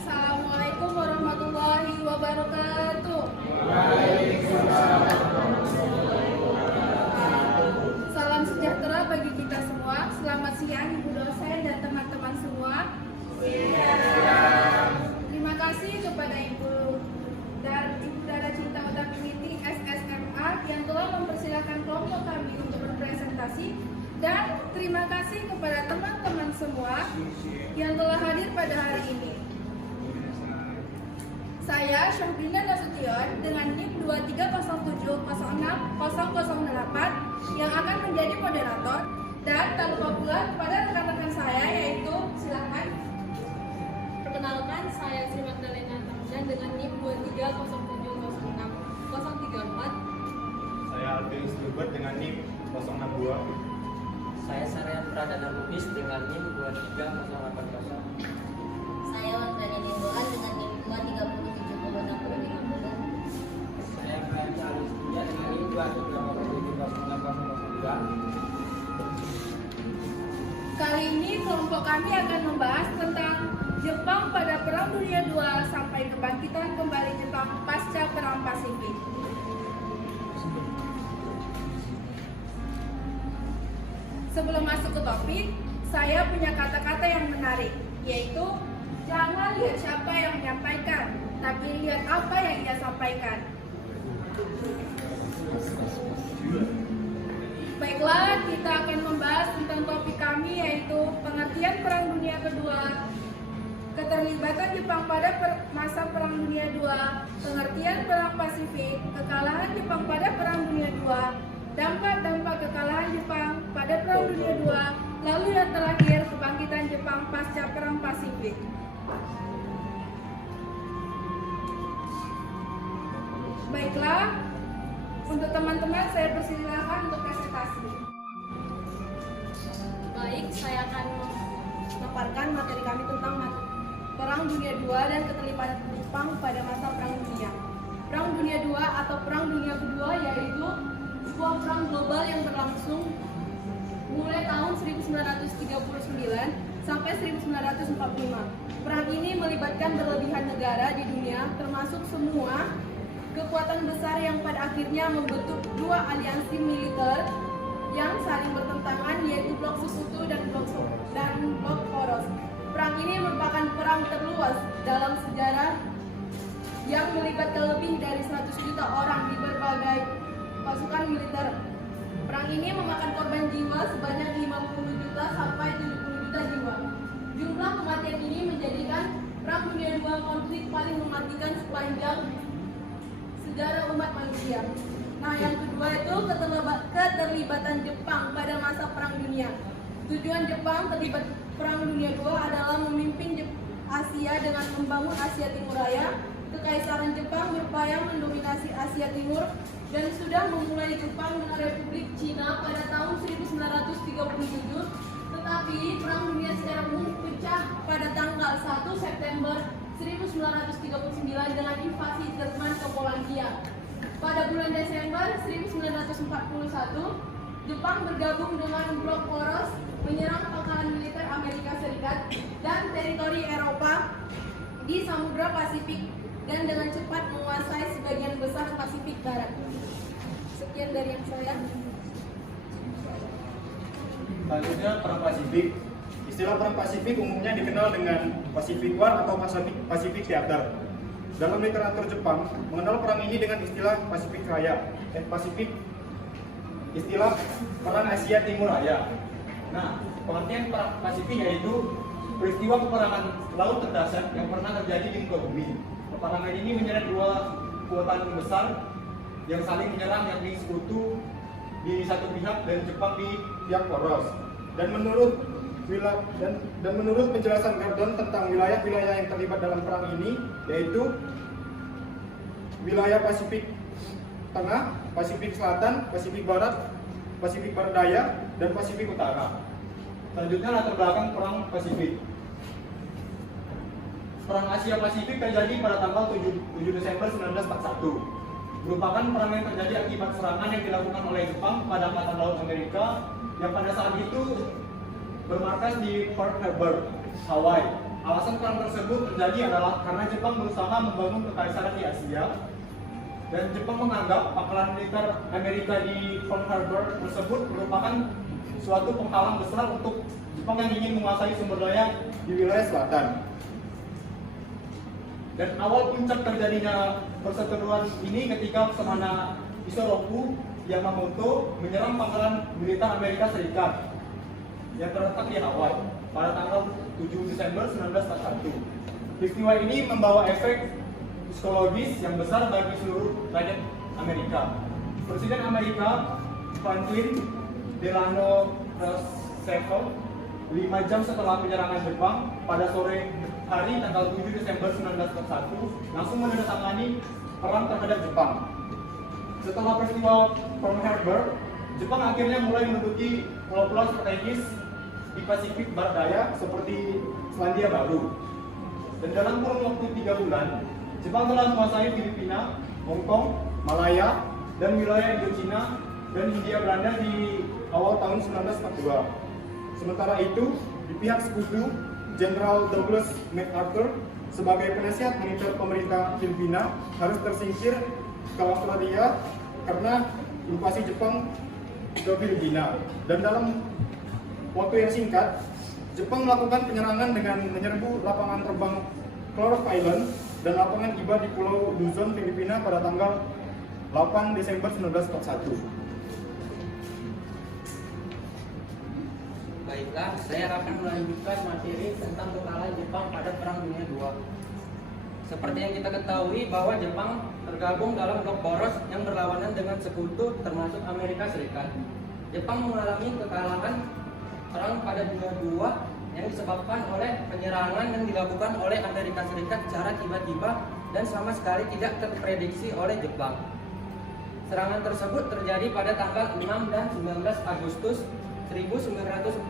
Assalamualaikum warahmatullahi wabarakatuh. Salam sejahtera bagi kita semua. Selamat siang Ibu dosen dan teman-teman semua. Terima kasih kepada Ibu Dara Cinta Oda Peneliti SSMA yang telah mempersilahkan kelompok kami untuk berpresentasi, dan terima kasih kepada teman-teman semua yang telah hadir pada hari ini. Saya Syamrina Nasution dengan NIM 2307060008 yang akan menjadi moderator, dan tak lupa pula kepada rekan-rekan saya, yaitu silakan. Perkenalkan, saya Sri Magdalena Tamdan dengan NIM 2307060034. Saya Alfius Lubert dengan NIM 062. Saya Saryan Pradana Lubis dengan NIM 23080. Saya Wardani Nimbulan dengan NIM 237706050. Saya Kaya Charles Puja dengan NIM 230706002. Kali ini kelompok kami akan membahas tentang Jepang pada Perang Dunia II sampai kebangkitan kembali Jepang pasca Perang Pasifik. Sebelum masuk ke topik, saya punya kata-kata yang menarik, yaitu jangan lihat siapa yang menyampaikan, tapi lihat apa yang ia sampaikan. Baiklah, kita akan membahas tentang topik kami, yaitu pengertian Perang Dunia Kedua, keterlibatan Jepang pada masa Perang Dunia II, pengertian Perang Pasifik, kekalahan Jepang pada Perang Dunia II, dampak-dampak kekalahan Jepang pada Perang Dunia II, lalu yang terakhir kebangkitan Jepang pasca Perang Pasifik. Baiklah, untuk teman-teman saya persilakan untuk presentasi. Baik, saya akan Memaparkan materi kami tentang Perang Dunia II dan keterlibatan Jepang pada masa Perang Dunia. Perang Dunia II atau Perang Dunia Kedua yaitu sebuah perang global yang berlangsung mulai tahun 1939 sampai 1945. Perang ini melibatkan berlebihan negara di dunia, termasuk semua kekuatan besar yang pada akhirnya membentuk dua aliansi militer yang saling bertentangan, yaitu Blok Sekutu dan Blok Poros. Perang ini merupakan perang terluas dalam sejarah yang melibatkan lebih dari 100 juta orang di berbagai pasukan militer. Perang ini memakan korban jiwa sebanyak 50 juta sampai 70 juta jiwa. Jumlah kematian ini menjadikan Perang Dunia II konflik paling mematikan sepanjang sejarah umat manusia. Nah, yang kedua itu keterlibatan Jepang pada masa Perang Dunia. Tujuan Jepang terlibat Perang Dunia II adalah memimpin Asia dengan membangun Asia Timur Raya. Kekaisaran Jepang berupaya mendominasi Asia Timur dan sudah memulai Jepang dengan Republik Cina pada tahun 1937, tetapi Perang Dunia secara umum pecah pada tanggal 1 September 1939 dengan invasi Jerman ke Polandia. Pada bulan Desember 1941, Jepang bergabung dengan Blok Poros menyerang pangkalan militer Amerika Serikat dan teritori Eropa di Samudra Pasifik dan dengan cepat menguasai sebagian besar Pasifik Barat. Sekian dari yang saya. Selanjutnya Perang Pasifik. Istilah Perang Pasifik umumnya dikenal dengan Pacific War atau Pacific Theater. Dalam literatur Jepang mengenal perang ini dengan istilah Pasifik Raya, istilah Perang Asia Timur Raya. Nah, pengertian Perang Pasifik yaitu peristiwa peperangan laut terdahsyat yang pernah terjadi di muka bumi. Peperangan ini menyeret dua kekuatan besar yang saling menyerang, yakni Sekutu di satu pihak dan Jepang di pihak poros. Dan menurut penjelasan Gordon tentang wilayah-wilayah yang terlibat dalam perang ini, yaitu wilayah Pasifik Tengah, Pasifik Selatan, Pasifik Barat, Pasifik Barat Daya, dan Pasifik Utara. Selanjutnya latar belakang Perang Pasifik. Perang Asia Pasifik terjadi pada tanggal 7 Desember 1941. Merupakan perang yang terjadi akibat serangan yang dilakukan oleh Jepang pada Angkatan Laut Amerika yang pada saat itu bermarkas di Pearl Harbor, Hawaii. Alasan perang tersebut terjadi adalah karena Jepang berusaha membangun kekaisaran di Asia dan Jepang menganggap pangkalan militer Amerika di Pearl Harbor tersebut merupakan suatu penghalang besar untuk Jepang yang ingin menguasai sumber daya di wilayah selatan. Dan awal puncak terjadinya perseteruan ini ketika Laksamana Isoroku Yamamoto menyerang pangkalan militer Amerika Serikat yang terletak di Hawaii pada tanggal 7 Desember 1941. Peristiwa ini membawa efek psikologis yang besar bagi seluruh rakyat Amerika. Presiden Amerika Franklin Delano Roosevelt 5 jam setelah penyerangan Jepang pada sore hari tanggal 7 Desember 1941 langsung menandatangani perang terhadap Jepang. Setelah peristiwa Pearl Harbor, Jepang akhirnya mulai menduduki pulau-pulau strategis di Pasifik Barat Daya seperti Selandia Baru. Dan dalam kurun waktu 3 bulan, Jepang telah menguasai Filipina, Hong Kong, Malaya, dan wilayah Indochina dan Hindia Belanda di awal tahun 1942. Sementara itu, di pihak sekutu, Jenderal Douglas MacArthur sebagai penasihat militer pemerintah Filipina harus tersingkir ke Australia karena invasi Jepang ke Filipina. Dan dalam waktu yang singkat, Jepang melakukan penyerangan dengan menyerbu lapangan terbang Clark Island dan lapangan Iba di Pulau Luzon, Filipina pada tanggal 8 Desember 1941. Baiklah, saya akan melanjutkan materi tentang kekalahan Jepang pada Perang Dunia II. Seperti yang kita ketahui bahwa Jepang tergabung dalam blok poros yang berlawanan dengan sekutu termasuk Amerika Serikat. Jepang mengalami kekalahan perang pada Dunia II yang disebabkan oleh penyerangan yang dilakukan oleh Amerika Serikat secara tiba-tiba dan sama sekali tidak terprediksi oleh Jepang. Serangan tersebut terjadi pada tanggal 6 dan 19 Agustus 1945.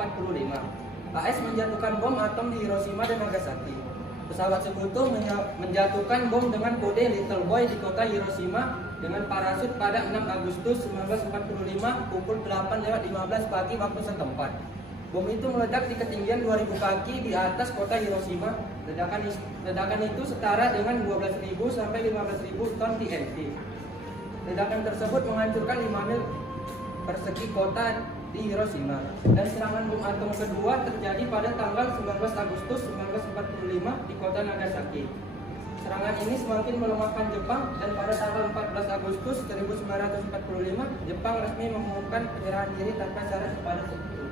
AS menjatuhkan bom atom di Hiroshima dan Nagasaki. Pesawat sekutu menjatuhkan bom dengan kode Little Boy di kota Hiroshima dengan parasut pada 6 Agustus 1945 pukul 8:15 pagi waktu setempat. Bom itu meledak di ketinggian 2000 kaki di atas kota Hiroshima. Ledakan itu setara dengan 12.000 sampai 15.000 ton TNT. Ledakan tersebut menghancurkan 5 mil persegi kota di Hiroshima. Dan serangan bom atom kedua terjadi pada tanggal 19 Agustus 1945 di kota Nagasaki. Serangan ini semakin melemahkan Jepang dan pada tanggal 14 Agustus 1945 Jepang resmi mengumumkan penyerahan diri tanpa syarat kepada sekutu.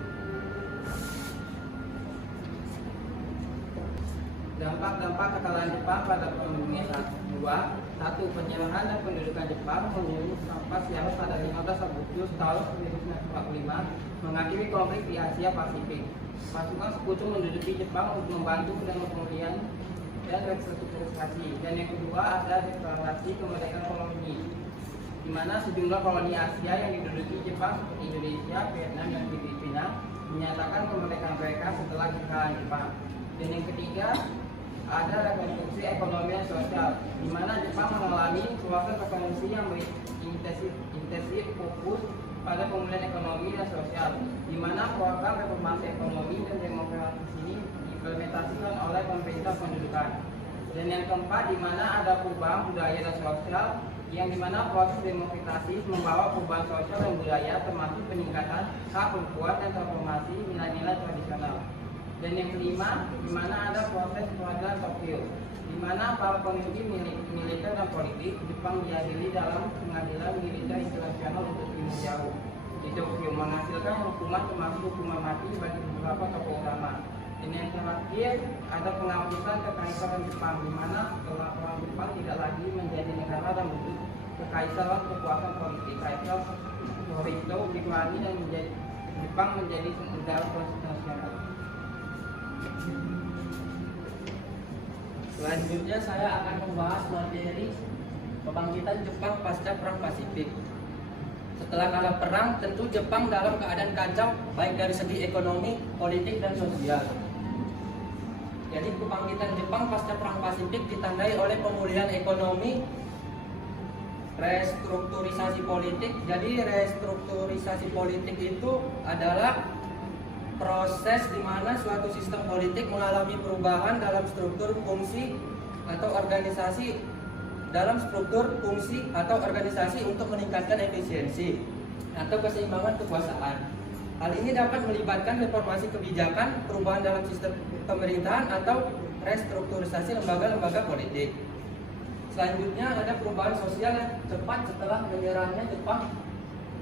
Dampak-dampak kekalahan Jepang pada Perang Dunia II. 1. Penyerahan dan pendudukan Jepang menurut Sampas yang pada 15 Agustus tahun 1945 mengakhiri konflik di Asia Pasifik. Pasukan sekutu menduduki Jepang untuk membantu dan pemulihan dan restrukturisasi. Dan yang kedua ada deklarasi kemerdekaan koloni, di mana sejumlah koloni Asia yang diduduki Jepang seperti Indonesia, Vietnam, dan Filipina menyatakan kemerdekaan mereka setelah kekalahan Jepang. Dan yang ketiga ada rekonstruksi ekonomi dan sosial, di mana Jepang mengalami proses rekonstruksi yang intensif fokus pada pemulihan ekonomi dan sosial, di mana program reformasi ekonomi dan demokrasi ini diimplementasikan oleh pemerintah pendudukan. Dan yang keempat, di mana ada perubahan budaya dan sosial yang dimana proses demokrasi membawa perubahan sosial dan budaya termasuk peningkatan hak perempuan dan transformasi nilai-nilai tradisional. Dan yang kelima, di mana ada proses peradilan Tokyo, di mana para pemimpin militer dan politik Jepang diadili dalam pengadilan militer internasional untuk ilmu jauh di Tokyo, menghasilkan hukuman termasuk hukuman mati bagi beberapa tokoh utama. Dan yang terakhir, ada penghapusan kekaisaran Jepang, di mana orang Jepang tidak lagi menjadi negara dan bentuk kekaisaran kekuasaan politik. Kaisar Hirohito dikurangi dan Jepang menjadi negara konstitusional. Selanjutnya saya akan membahas materi kebangkitan Jepang pasca Perang Pasifik. Setelah kalah perang, tentu Jepang dalam keadaan kacau baik dari segi ekonomi, politik, dan sosial. Jadi kebangkitan Jepang pasca Perang Pasifik ditandai oleh pemulihan ekonomi, restrukturisasi politik. Jadi restrukturisasi politik itu adalah proses di mana suatu sistem politik mengalami perubahan dalam struktur fungsi atau organisasi untuk meningkatkan efisiensi atau keseimbangan kekuasaan. Hal ini dapat melibatkan reformasi kebijakan, perubahan dalam sistem pemerintahan atau restrukturisasi lembaga-lembaga politik. Selanjutnya ada perubahan sosial yang cepat setelah menyerahnya Jepang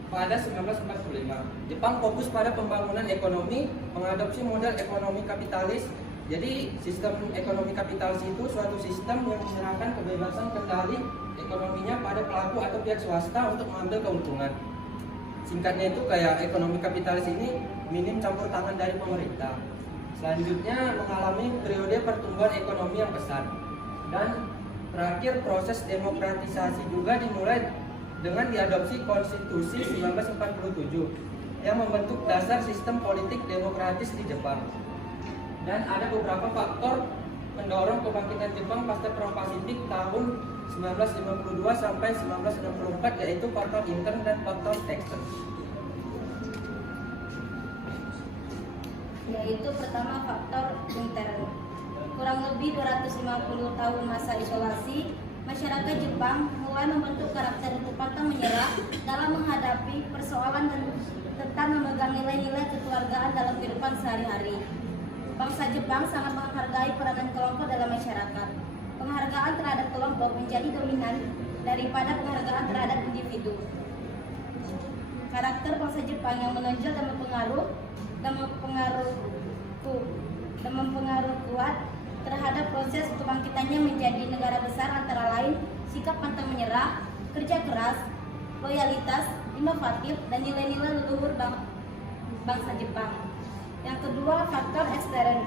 pada 1945. Jepang fokus pada pembangunan ekonomi, mengadopsi model ekonomi kapitalis. Jadi sistem ekonomi kapitalis itu suatu sistem yang menyerahkan kebebasan kendali ekonominya pada pelaku atau pihak swasta untuk mengambil keuntungan. Singkatnya itu kayak ekonomi kapitalis ini minim campur tangan dari pemerintah. Selanjutnya mengalami periode pertumbuhan ekonomi yang pesat. Dan terakhir proses demokratisasi juga dimulai dengan diadopsi Konstitusi 1947 yang membentuk dasar sistem politik demokratis di Jepang. Dan ada beberapa faktor mendorong kebangkitan Jepang pasca Perang Pasifik tahun 1952 sampai 1964, yaitu faktor intern dan faktor ekstern. Yaitu pertama faktor intern. Kurang lebih 250 tahun masa isolasi, masyarakat Jepang mulai membentuk karakter untuk pantang menyerah dalam menghadapi persoalan dan tentang memegang nilai-nilai kekeluargaan dalam kehidupan sehari-hari. Bangsa Jepang sangat menghargai peranan kelompok dalam masyarakat. Penghargaan terhadap kelompok menjadi dominan daripada penghargaan terhadap individu. Karakter bangsa Jepang yang menonjol dan mempengaruhi kuat terhadap proses kebangkitannya menjadi negara besar antara lain sikap pantang menyerah, kerja keras, loyalitas, inovatif, dan nilai-nilai leluhur bangsa Jepang. Yang kedua, faktor ekstern.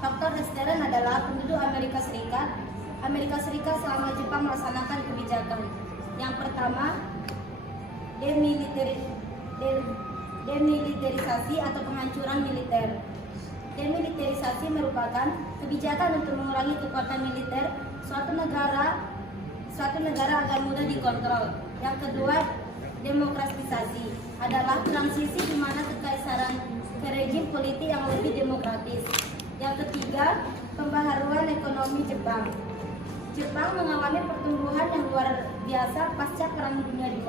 Faktor ekstern adalah penduduk Amerika Serikat. Amerika Serikat selama Jepang melaksanakan kebijakan. Yang pertama, demilitarisasi atau penghancuran militer. Demilitarisasi merupakan kebijakan untuk mengurangi kekuatan militer suatu negara agar mudah dikontrol. Yang kedua, demokratisasi adalah transisi di mana kekaisaran ke rejim politik yang lebih demokratis. Yang ketiga, pembaharuan ekonomi Jepang. Jepang mengalami pertumbuhan yang luar biasa pasca Perang Dunia II.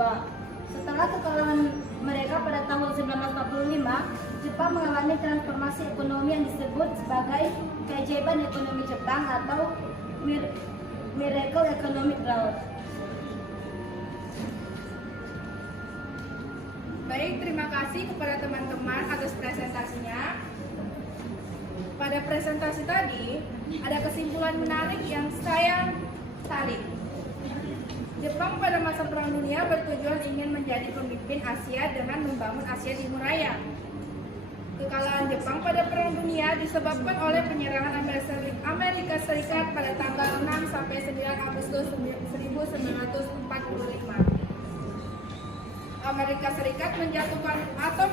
Setelah kekalahan mereka pada tahun 1945, Jepang mengalami transformasi ekonomi yang disebut sebagai keajaiban ekonomi Jepang atau Miracle Economic Growth. Baik, terima kasih kepada teman-teman atas presentasinya. Pada presentasi tadi, ada kesimpulan menarik yang saya tarik. Jepang pada masa Perang Dunia bertujuan ingin menjadi pemimpin Asia dengan membangun Asia Timur Raya. Kekalahan Jepang pada Perang Dunia disebabkan oleh penyerangan Amerika Serikat pada tanggal 6 sampai 9 Agustus 1945. Amerika Serikat menjatuhkan atom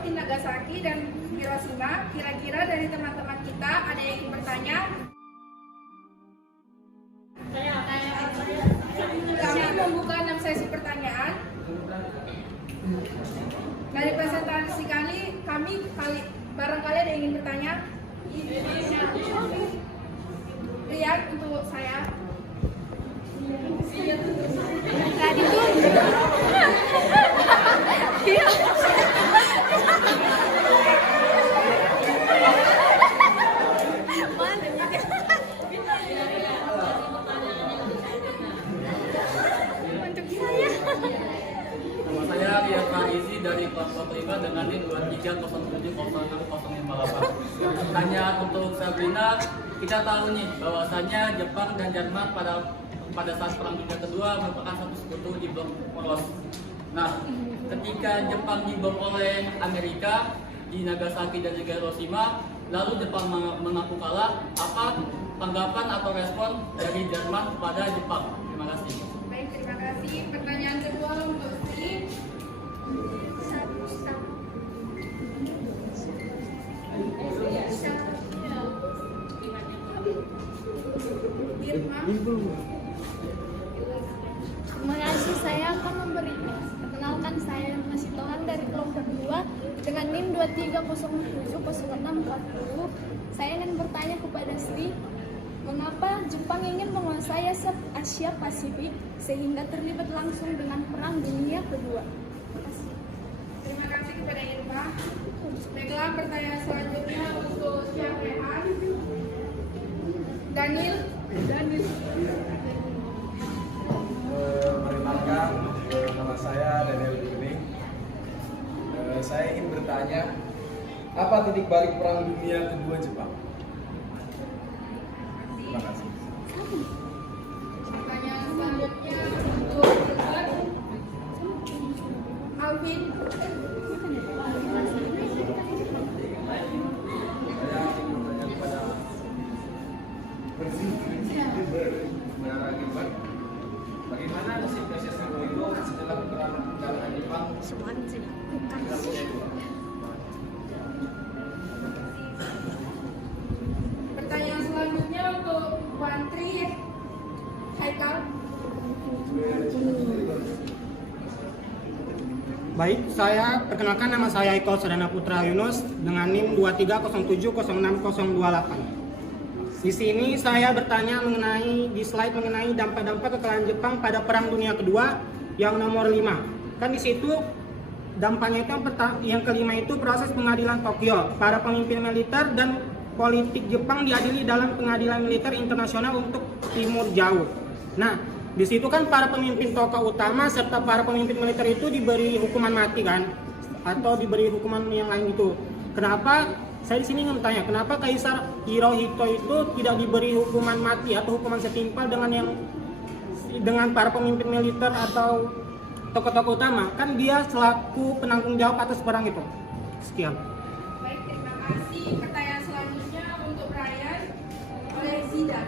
di Nagasaki dan Hiroshima. Kira-kira dari teman-teman kita ada yang ingin bertanya? Kami membuka 6 sesi pertanyaan. Dari presentasi kami barangkali ada yang ingin bertanya? blok 5 dengan NIM 2307060058. Pertanyaan untuk Sabrina, kita tahu nih bahwasanya Jepang dan Jerman pada saat Perang Dunia Kedua merupakan satu sekutu di blok poros. Nah, ketika Jepang dibom oleh Amerika di Nagasaki dan juga Hiroshima, lalu Jepang mengaku kalah, apa tanggapan atau respon dari Jerman kepada Jepang? Terima kasih. Baik, terima kasih. Pertanyaan kedua untuk Sri. Irma. Terima kasih, saya akan perkenalkan saya Masih Tohan dari kelompok 2 dengan NIM 23070640. Saya ingin bertanya kepada Sri, mengapa Jepang ingin menguasai Asia Pasifik sehingga terlibat langsung dengan Perang Dunia Kedua? Terima kasih kepada Irma. Baiklah, pertanyaan selanjutnya untuk Syahrehan. Daniel. Perkenalkan, nama saya Daniel Guning. Saya ingin bertanya, apa titik balik Perang Dunia Kedua Jepang? Terima kasih. Pertanyaan selanjutnya untuk Gilbert. Alvin. Bagaimana nasib Asia Semeru setelah kedatangan Jepang? Pertanyaan selanjutnya untuk Wantri Haikal. Baik, saya perkenalkan, nama saya Eko Sadana Putra Yunus dengan NIM 2307060028. Di sini saya bertanya di slide mengenai dampak-dampak kekalahan Jepang pada Perang Dunia Kedua yang nomor 5. Kan di situ dampaknya itu yang kelima itu proses pengadilan Tokyo. Para pemimpin militer dan politik Jepang diadili dalam pengadilan militer internasional untuk Timur Jauh. Nah, di situ kan para pemimpin tokoh utama serta para pemimpin militer itu diberi hukuman mati kan, atau diberi hukuman yang lain itu. Kenapa? Saya di sini ingin bertanya, kenapa Kaisar Hirohito itu tidak diberi hukuman mati atau hukuman setimpal dengan para pemimpin militer atau tokoh-tokoh utama? Kan dia selaku penanggung jawab atas perang itu. Sekian. Baik, terima kasih. Pertanyaan selanjutnya untuk Brian oleh Zida.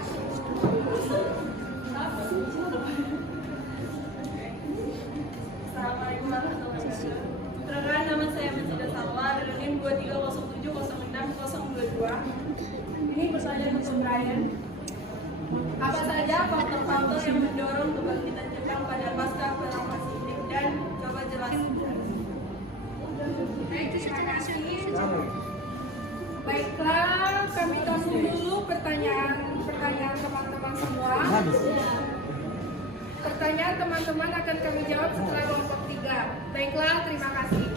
Assalamualaikum warahmatullahi wabarakatuh. Perkenalkan, nama saya Mazida Salwa dengan NIM 2307060022. Ini pertanyaan untuk Brian. Apa saja faktor-faktor yang mendorong kebangkitan Jepang pada pasca Perang Pasifik, dan coba jelaskan. Baik, terima kasih. Baiklah, kami tampung dulu pertanyaan teman-teman semua. Pertanyaan teman-teman akan kami jawab setelah kelompok 3. Baiklah, terima kasih.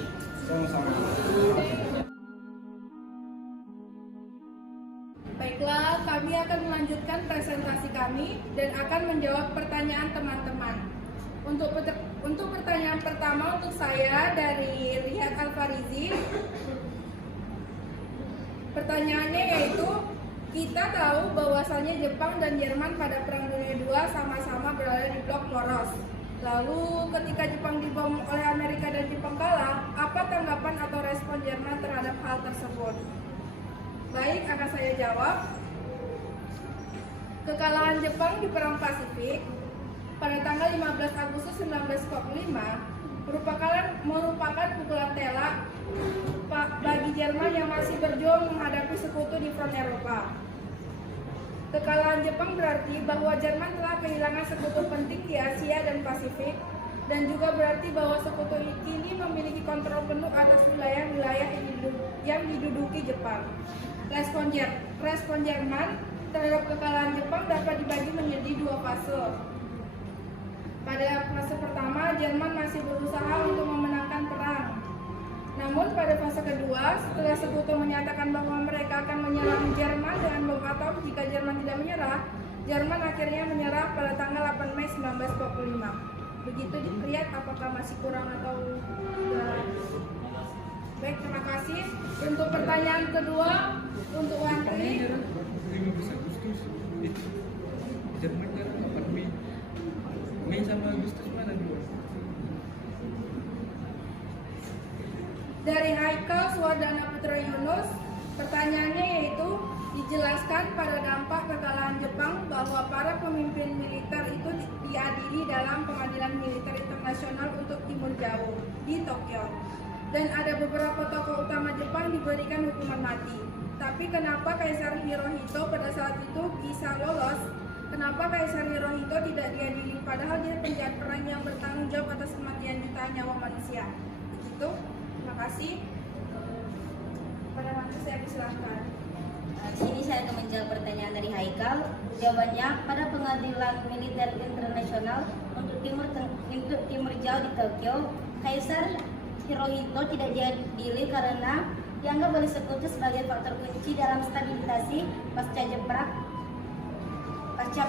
Baiklah, kami akan melanjutkan presentasi kami dan akan menjawab pertanyaan teman-teman. Untuk pertanyaan pertama untuk saya dari Riyad Al-Farizi. Pertanyaannya yaitu, kita tahu bahwasannya Jepang dan Jerman pada Perang Dunia II sama-sama berada di blok poros. Lalu ketika Jepang dibom oleh Amerika dan Jepang kalah, apa tanggapan atau respon Jerman terhadap hal tersebut? Baik, akan saya jawab. Kekalahan Jepang di Perang Pasifik pada tanggal 15 Agustus 1945 merupakan pukulan telak bagi Jerman yang masih berjuang menghadapi sekutu di front Eropa. Kekalahan Jepang berarti bahwa Jerman telah kehilangan sekutu penting di Asia dan Pasifik, dan juga berarti bahwa sekutu ini memiliki kontrol penuh atas wilayah-wilayah yang diduduki Jepang. Respon Jerman terhadap kekalahan Jepang dapat dibagi menjadi 2 fase. Pada fase pertama, Jerman masih berusaha untuk memenangkan perang. Namun pada fase kedua, setelah sekutu menyatakan bahwa mereka akan menyerang Jerman dengan bom atom jika Jerman tidak menyerah, Jerman akhirnya menyerah pada tanggal 8 Mei 1945. Begitu, lihat apakah masih kurang atau tidak? Untuk pertanyaan kedua, untuk Wantri. 15 Agustus. Jerman jarang 8 Mei. Mei sama Agustus mana dua? Dari Haikal Swardana Putra Yunus, pertanyaannya yaitu dijelaskan pada dampak kekalahan Jepang bahwa para pemimpin militer itu diadili dalam pengadilan militer internasional untuk Timur Jauh di Tokyo. Dan ada beberapa tokoh utama Jepang diberikan hukuman mati. Tapi kenapa Kaisar Hirohito pada saat itu bisa lolos? Kenapa Kaisar Hirohito tidak diadili padahal dia penjahat perang yang bertanggung jawab atas kematian jutaan nyawa manusia? Begitu. Terima kasih. Pada waktu saya persilahkan. Di sini saya akan menjawab pertanyaan dari Haikal. Jawabannya, pada pengadilan militer internasional untuk Timur Jauh di Tokyo, Kaisar Hirohito tidak diadili karena dianggap oleh sekutu sebagai faktor kunci dalam stabilisasi pasca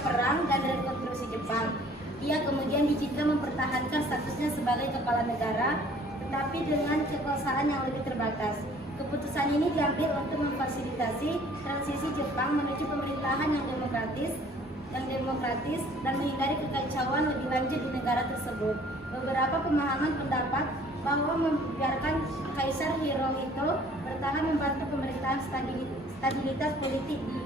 perang dan rekonstruksi Jepang. Dia kemudian diizinkan mempertahankan statusnya sebagai kepala negara, tetapi dengan kekuasaan yang lebih terbatas. Keputusan ini diambil untuk memfasilitasi transisi Jepang menuju pemerintahan yang demokratis dan menghindari kekacauan lebih lanjut di negara tersebut. Beberapa pemahaman pendapat bahwa membiarkan Kaisar Hirohito bertahan membantu pemerintahan stabilitas politik di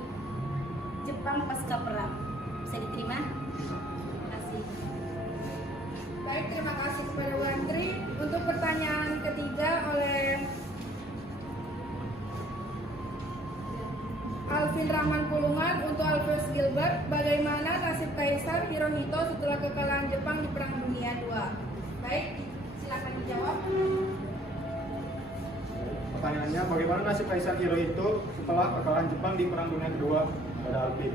Jepang pasca perang. Bisa diterima? Terima kasih. Baik, terima kasih kepada Wantri. Untuk pertanyaan ketiga oleh Alvin Rahman Pulungan untuk Alves Gilbert, bagaimana nasib Kaisar Hirohito setelah kekalahan Jepang di Perang Dunia II? Baik, silakan dijawab. Pertanyaannya, bagaimana nasib Kaisar Hirohito setelah kekalahan Jepang di Perang Dunia Kedua pada Alvin?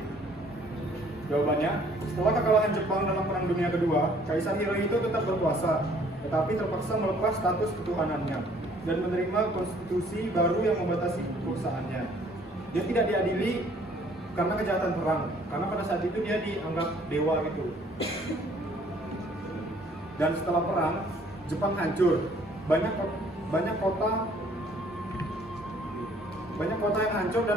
Jawabannya, setelah kekalahan Jepang dalam Perang Dunia Kedua, Kaisar Hirohito tetap berkuasa, tetapi terpaksa melepas status ketuhanannya dan menerima konstitusi baru yang membatasi kekuasaannya. Dia tidak diadili karena kejahatan perang, karena pada saat itu dia dianggap dewa gitu. Dan setelah perang, Jepang hancur. Banyak kota yang hancur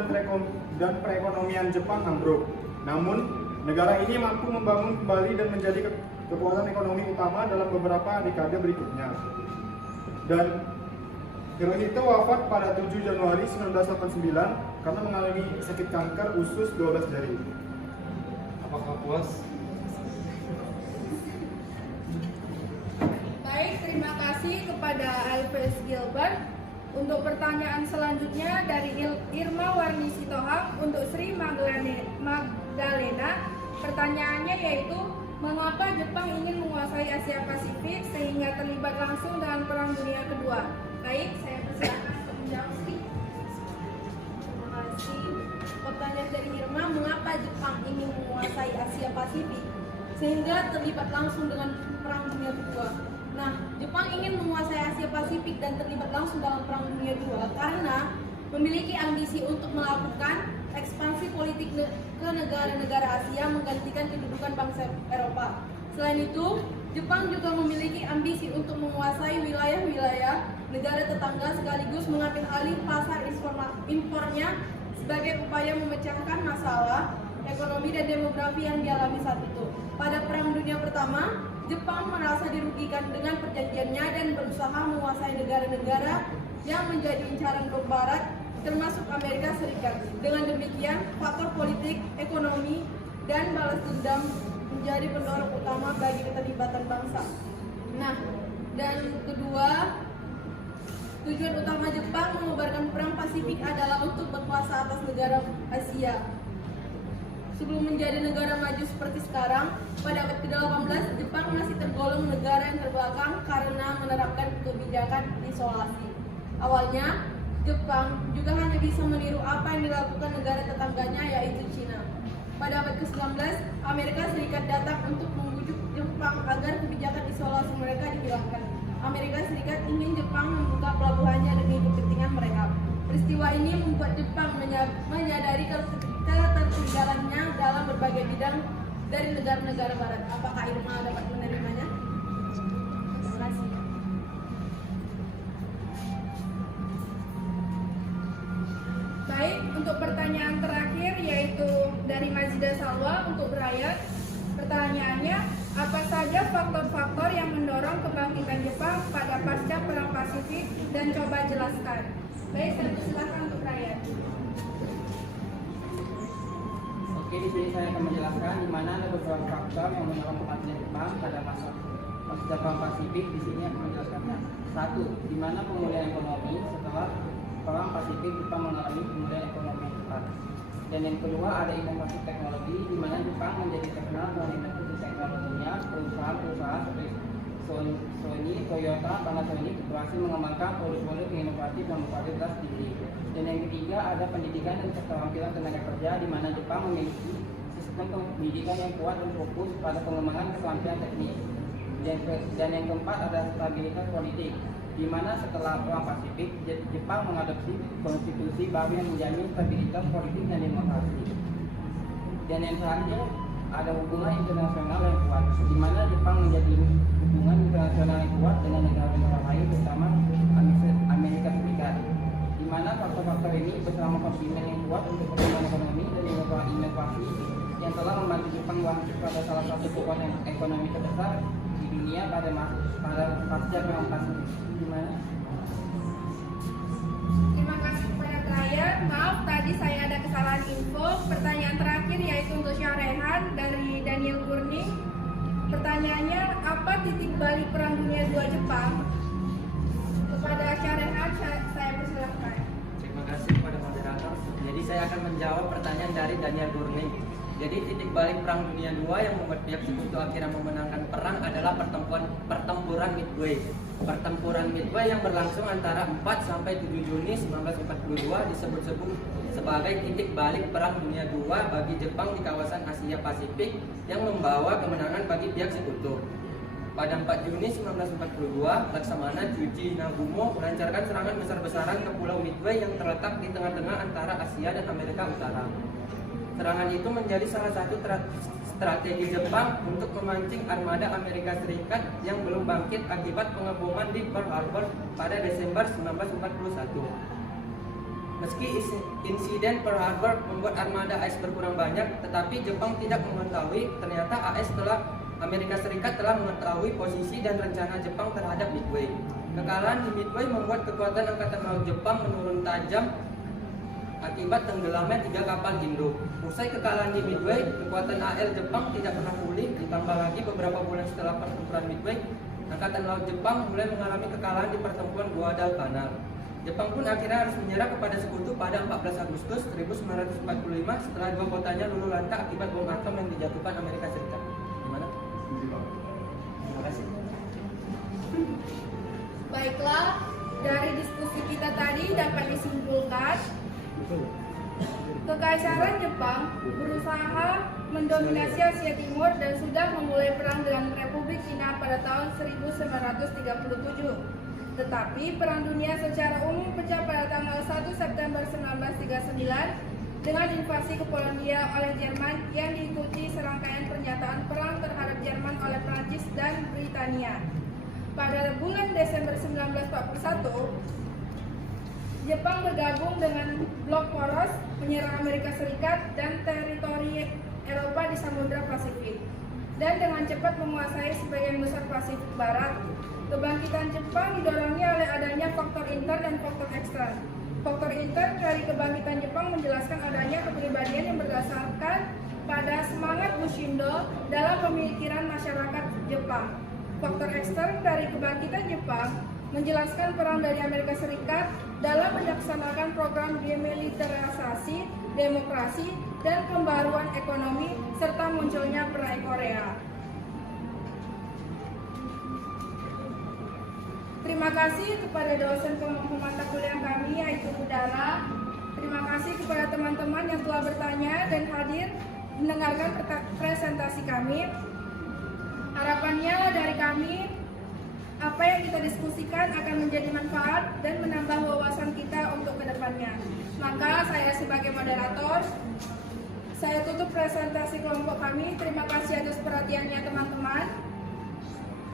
dan perekonomian Jepang ambruk. Namun, negara ini mampu membangun kembali dan menjadi kekuatan ekonomi utama dalam beberapa dekade berikutnya. Dan Hirohito wafat pada 7 Januari 1989 karena mengalami sakit kanker usus 12 jari. Apakah puas? Baik, terima kasih kepada Alves Gilbert. Untuk pertanyaan selanjutnya dari Irma Warni Sitohang untuk Sri Magdalena. Pertanyaannya yaitu, mengapa Jepang ingin menguasai Asia Pasifik sehingga terlibat langsung dalam Perang Dunia Kedua? Baik, saya persilakan untuk menjawab. Terima kasih. Pertanyaan dari Irma, mengapa Jepang ingin menguasai Asia Pasifik sehingga terlibat langsung dengan Perang Dunia Kedua? Nah, Jepang ingin menguasai Asia Pasifik dan terlibat langsung dalam Perang Dunia II karena memiliki ambisi untuk melakukan ekspansi politik ke negara-negara Asia menggantikan kedudukan bangsa Eropa. Selain itu, Jepang juga memiliki ambisi untuk menguasai wilayah-wilayah negara tetangga sekaligus mengambil alih pasar impornya sebagai upaya memecahkan masalah ekonomi dan demografi yang dialami saat itu. Pada Perang Dunia Pertama, Jepang merasa dirugikan dengan perjanjiannya dan berusaha menguasai negara-negara yang menjadi incaran blok barat, termasuk Amerika Serikat. Dengan demikian, faktor politik, ekonomi, dan balas dendam menjadi pendorong utama bagi keterlibatan bangsa. Nah, dan kedua, tujuan utama Jepang mengobarkan perang Pasifik adalah untuk berkuasa atas negara Asia. Sebelum menjadi negara maju seperti sekarang, pada abad ke-18, Jepang masih tergolong negara yang terbelakang karena menerapkan kebijakan isolasi. Awalnya, Jepang juga hanya bisa meniru apa yang dilakukan negara tetangganya, yaitu Cina. Pada abad ke-19, Amerika Serikat datang untuk membujuk Jepang agar kebijakan isolasi mereka dihilangkan. Amerika Serikat ingin Jepang membuka pelabuhannya demi kepentingan mereka. Peristiwa ini membuat Jepang menyadari ketertinggalannya dalam berbagai bidang dari negara-negara barat. Apakah Irma dapat menerimanya? Terima kasih. terakhir yaitu dari Mazida Salwa untuk Brian. Pertanyaannya, apa saja faktor-faktor yang mendorong kebangkitan Jepang pada pasca Perang Pasifik dan coba jelaskan. Baik, saya persilakan untuk Brian. Oke, di sini saya akan menjelaskan di mana ada beberapa faktor yang mendorong kebangkitan Jepang pada masa Perang Pasifik. Di sini akan menjelaskannya. 1. Di mana pemulihan ekonomi setelah Perang Pasifik Jepang mengalami pemulihan ekonomi yang cepat. Dan yang kedua ada inovasi teknologi di mana Jepang menjadi terkenal dengan inovasi teknologinya. Perusahaan-perusahaan seperti Sony, Toyota, Panasonic berhasil mengembangkan produk-produk inovasi dan berkualitas tinggi. Dan yang ketiga ada pendidikan dan keterampilan tenaga kerja di mana Jepang memiliki sistem pendidikan yang kuat dan fokus pada pengembangan keterampilan teknis. Dan yang keempat ada stabilitas politik, di mana setelah Perang Pasifik, Jepang mengadopsi konstitusi baru yang menjamin stabilitas politik dan demokrasi. Dan yang terakhir ada hubungan internasional yang kuat, di mana Jepang menjadi hubungan internasional yang kuat dengan negara-negara lain, terutama Amerika Serikat. Di mana faktor-faktor ini bersama komitmen yang kuat untuk pertumbuhan ekonomi dan inovasi yang telah membantu Jepang bangkit pada salah satu kekuatan ekonomi terbesar di dunia pada pasca Perang Pasifik. Gimana? Terima kasih kepada Brian. Maaf tadi saya ada kesalahan info. Pertanyaan terakhir yaitu untuk Syahrehan dari Daniel Gurning. Pertanyaannya, apa titik balik Perang Dunia II Jepang? Kepada Syahrehan saya persilahkan. Terima kasih kepada moderator. Jadi saya akan menjawab pertanyaan dari Daniel Gurning. Jadi titik balik Perang Dunia II yang membuat pihak sekutu akhirnya memenangkan perang adalah pertempuran Midway. Pertempuran Midway yang berlangsung antara 4 sampai 7 Juni 1942 disebut-sebut sebagai titik balik Perang Dunia II bagi Jepang di kawasan Asia Pasifik yang membawa kemenangan bagi pihak sekutu. Pada 4 Juni 1942, Laksamana Chuji Nagumo melancarkan serangan besar-besaran ke Pulau Midway yang terletak di tengah-tengah antara Asia dan Amerika Utara. Serangan itu menjadi salah satu strategi Jepang untuk memancing armada Amerika Serikat yang belum bangkit akibat pengeboman di Pearl Harbor pada Desember 1941. Meski insiden Pearl Harbor membuat armada AS berkurang banyak, tetapi Jepang tidak mengetahui ternyata Amerika Serikat telah mengetahui posisi dan rencana Jepang terhadap Midway. Kekalahan di Midway membuat kekuatan Angkatan Laut Jepang menurun tajam akibat tenggelamnya 3 kapal Indo. Usai kekalahan di Midway, kekuatan AL Jepang tidak pernah pulih. Ditambah lagi beberapa bulan setelah pertempuran Midway, Angkatan Laut Jepang mulai mengalami kekalahan di pertempuran Guadalcanal. Jepang pun akhirnya harus menyerah kepada sekutu pada 14 Agustus 1945 setelah 2 kotanya luluh lantak akibat bom atom yang dijatuhkan Amerika Serikat. Gimana? Terima kasih. Baiklah, dari diskusi kita tadi dapat disimpulkan Kekaisaran Jepang berusaha mendominasi Asia Timur dan sudah memulai perang dengan Republik Cina pada tahun 1937. Tetapi Perang Dunia secara umum pecah pada tanggal 1 September 1939 dengan invasi ke Polandia oleh Jerman yang diikuti serangkaian pernyataan perang terhadap Jerman oleh Prancis dan Britania. Pada bulan Desember 1941, Jepang bergabung dengan blok poros menyerang Amerika Serikat dan teritori Eropa di Samudra Pasifik dan dengan cepat menguasai sebagian besar Pasifik Barat. Kebangkitan Jepang didorongnya oleh adanya faktor intern dan faktor ekstern. Faktor intern dari kebangkitan Jepang menjelaskan adanya kepribadian yang berdasarkan pada semangat Bushido dalam pemikiran masyarakat Jepang. Faktor ekstern dari kebangkitan Jepang menjelaskan peran dari Amerika Serikat dalam melaksanakan program demilitarisasi, demokrasi, dan pembaruan ekonomi serta munculnya Perang Korea. Terima kasih kepada dosen mata kuliah kami yaitu Udara. Terima kasih kepada teman-teman yang telah bertanya dan hadir mendengarkan presentasi kami. Harapannya dari kami apa yang kita diskusikan akan menjadi manfaat dan menambah wawasan kita untuk kedepannya. Maka saya sebagai moderator, saya tutup presentasi kelompok kami. Terima kasih atas perhatiannya teman-teman.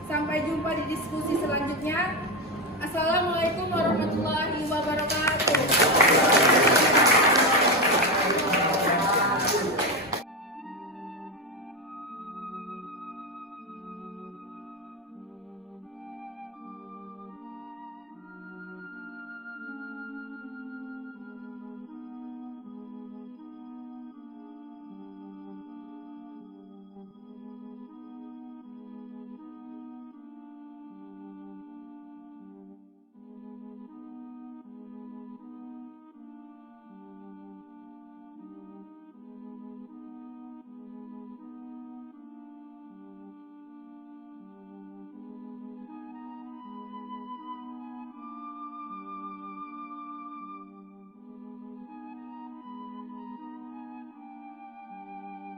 Sampai jumpa di diskusi selanjutnya.